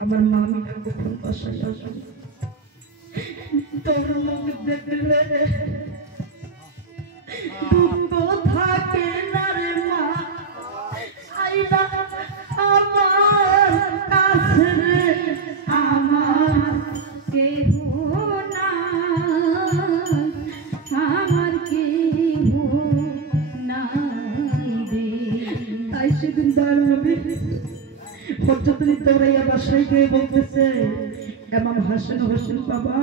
আমার মামি কখন বাসায় আসবে তোর মুখ দেখলে দুঃখ থাকে না রে মা আইনা আমার কাছে রে আমার কেহ না আমার কেহ নাই রে তাই সেদিন দাঁড়াবে পর্যটনী দৌড়াইয়া বাসায় গিয়ে বলতেছে এমন হাসেন হোসেন বাবা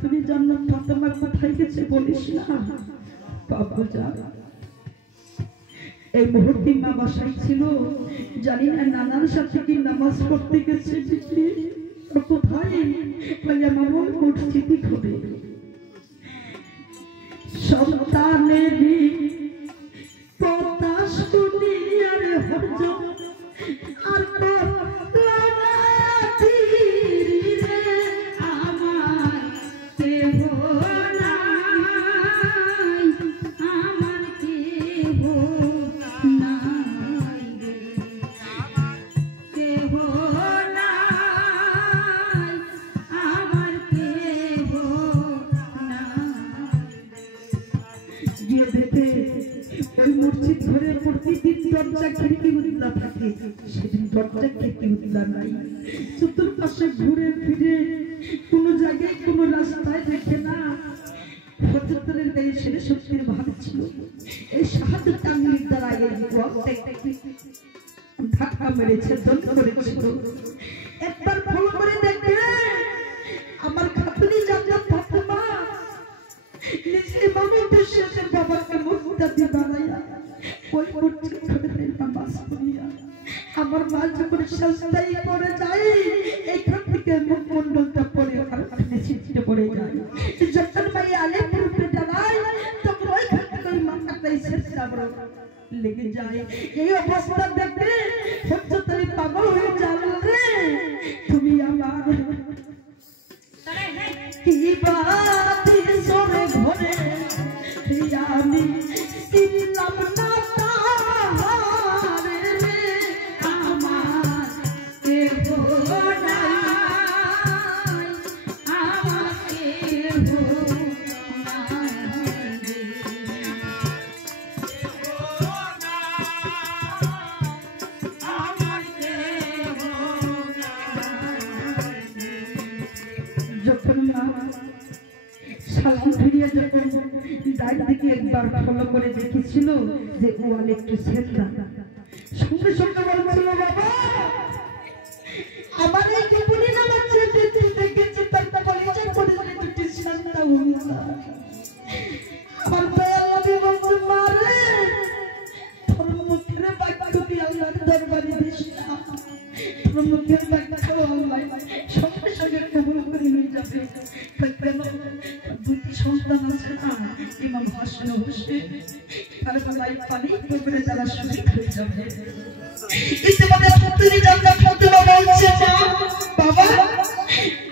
তুমি জান্নাত ফাতেমা কোথায় গেছে বলিস না বাবা যা এই মুহূর্তে মা বাসায় ছিল জানি না নানার সাথে কি নামাজ পড়তে গেছে কোথায় ভাইয়া মামা মসজিদে ঘুরে সন্তানেরই কথা শুনি আরে হরজম আর মসজিদ ঘরে প্রতিদিন দরজা খিড়কি উতলা থাকে সেদিন দরজা খিড়কি উতলা নাই চতুর্পাশে ঘুরে ফিরে কোনো জায়গায় কোনো রাস্তায় দেখে না হযরতের গায়ে ছেড়ে শক্তির ভাব ছিল এই শাহাদাত আঙ্গুলের দ্বারা এই ধাক্কা মেরেছে দল করেছিল একবার ফলো করে দেখে আমার খাতুনি জান্নাত ফাতেমা নিজে ইমামের উদ্দেশ্যে বাবাকে মুক্তি বানাইয়া ওই মসজিদ ঘরে নামাজ পড়িয়া আমার মা যখন সাজদায় পড়ে যায় এখান থেকে মুখমণ্ডলটা পড়ে ওখানে ছিটকে পড়ে যায় যখন ভাই আলেম উঠে দাঁড়ায় তখন ওইখান থেকে ওই মাথাটাই শেষরা লেগে যায় এই অবস্থা দেখে হযরত পাগল হয়ে যান রে তুমি আমার কি বাতি সরে ঘরে আমি চিনলাম না তারে আমার কেহ নাই আমার কেহ যখন সালাম ফিরিয়ে যখন দিকে একবার ফলো করে দেখেছিল যে ওয়াল একটু ছেদা সঙ্গে সঙ্গে বলছিল বাবা আমার এই জীবনে না বাচ্চা দেখেছি তারটা বলেছে পরিবারে দুটি সন্তান আমার দয়াল নবী বলছে মারে তোর মুখের বাক্য দিয়ে আল্লাহর দরবারে দিস না তোর মুখের বাক্য আল্লাহ সঙ্গে সঙ্গে কবুল করে নিয়ে যাবে দুটি সন্তান আছে না ইমাম হাসান ও হোসেন আর বাবাই পানি করে তারা শহীদ হয়ে যাবে ইতিমধ্যে পুত্রী জান্নাত ফাতেমা বলছে মা বাবা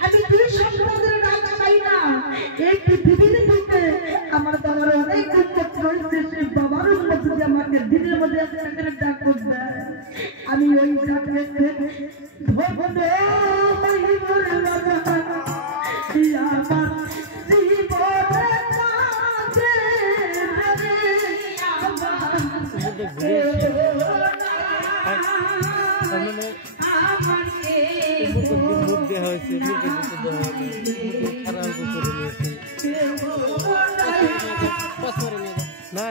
আমি দুই সন্তানের নাম চাই না এই পৃথিবীর বুকে আমার বাবার অনেক উম্মত রয়েছে সেই বাবার উম্মত আমাকে দিনের মধ্যে একটা করে ডাক করবে আমি ওই ডাকে ভবন মহিমুর রাজা আমার জীবনে কাছে না